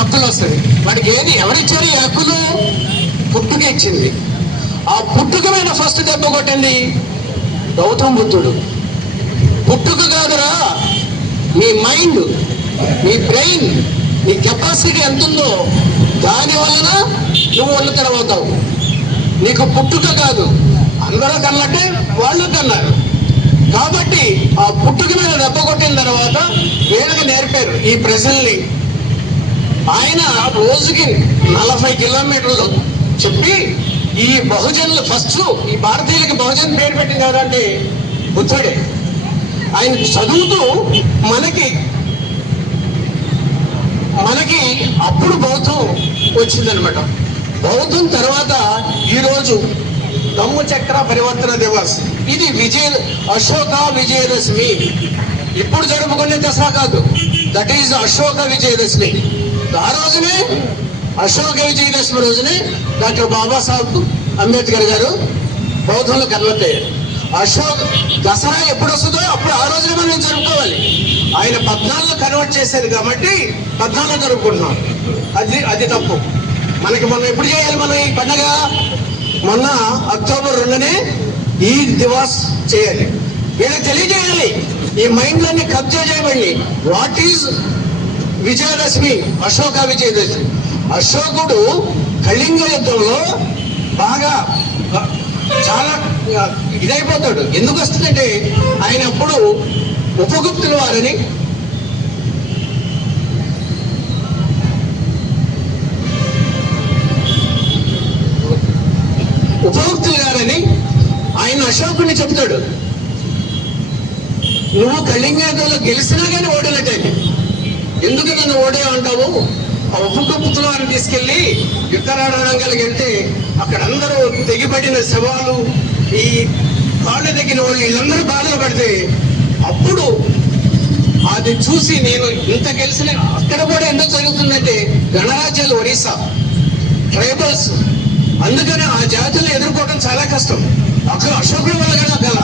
హక్కులు వస్తుంది వాడికి ఏది ఎవరిచ్చారు ఈ హక్కులు? పుట్టుక ఇచ్చింది. ఆ పుట్టుక మీద ఫస్ట్ దెబ్బ కొట్టింది గౌతమ బుద్ధుడు. పుట్టుక కాదురా మీ మైండ్ మీ బ్రెయిన్ నీ కెపాసిటీ ఎంత ఉందో దాని వలన నువ్వు ఉన్నతరమవుతావు నీకు పుట్టుక కాదు. అందరూ కన్నట్టే వాళ్ళు కన్నారు. కాబట్టి ఆ పుట్టుక మీద దెబ్బ కొట్టిన తర్వాత వీళ్ళకి నేర్పారు ఈ ప్రజల్ని. ఆయన రోజుకి నలభై కిలోమీటర్లు చెప్పి ఈ బహుజనులు ఫస్ట్ ఈ భారతీయులకి బహుజన్ పేరు పెట్టింది ఎవరంటే బుద్ధుడే. ఆయన చదువుతూ మనకి మనకి అప్పుడు బౌద్ధం వచ్చిందనమాట బౌద్ధం తర్వాత ఈరోజు చక్ర పరివర్తన దివస్. ఇది విజయ అశోక విజయదశమి. ఇప్పుడు జరుపుకునే దసరా కాదు. That is Ashoka Vijayadashami. ఆ రోజునే అశోక విజయదశమి రోజునే డాక్టర్ బాబాసాహెబ్ అంబేద్కర్ గారు బౌద్ధంలో కన్వర్ట్ అశోక్ దసరా ఎప్పుడు వస్తుందో అప్పుడు ఆ రోజున మనం జరుపుకోవాలి. ఆయన పద్నాలుగు కన్వర్ట్ చేశారు కాబట్టి పద్నాలుగు జరుపుకుంటున్నాం. అది అది తప్పు. మనకి మనం ఎప్పుడు చేయాలి మనం ఈ పండగ? మొన్న అక్టోబర్ రెండునే ఈ దివాస్ చేయాలి. వీళ్ళకి తెలియజేయాలి. ఈ మైండ్లన్నీ కబ్జా చేయబడి వాట్ ఈజ్ విజయదశమి అశోక విజయదశమి. అశోకుడు కళింగ యుద్ధంలో బాగా చాలా ఇదైపోతాడు. ఎందుకు వస్తుందంటే ఆయన అప్పుడు ఉపగుప్తుల వారిని అశోకుని చెప్తాడు. నువ్వు కళింగ యుద్ధంలో గెలిచినా కానీ ఓడినట్టే. ఎందుకు నన్ను ఓడే అంటావు? ఆ ఉపగుప్తులు అని తీసుకెళ్ళి యుద్ధరాడానికి వెళ్తే అక్కడ అందరూ తెగిపడిన శవాలు ఈ కాళ్ళు తగ్గిన వాళ్ళు వీళ్ళందరూ బాధలు పడితే అప్పుడు అది చూసి నేను ఇంత గెలిచిన అక్కడ కూడా ఎందుకు జరుగుతుందంటే గణరాజ్యాలు ఒరిస్సా ట్రైబల్స్ అందుకని ఆ జాతులు ఎదుర్కోవడం చాలా కష్టం. అక్కడ అశోకుడు వల్ల కదా గల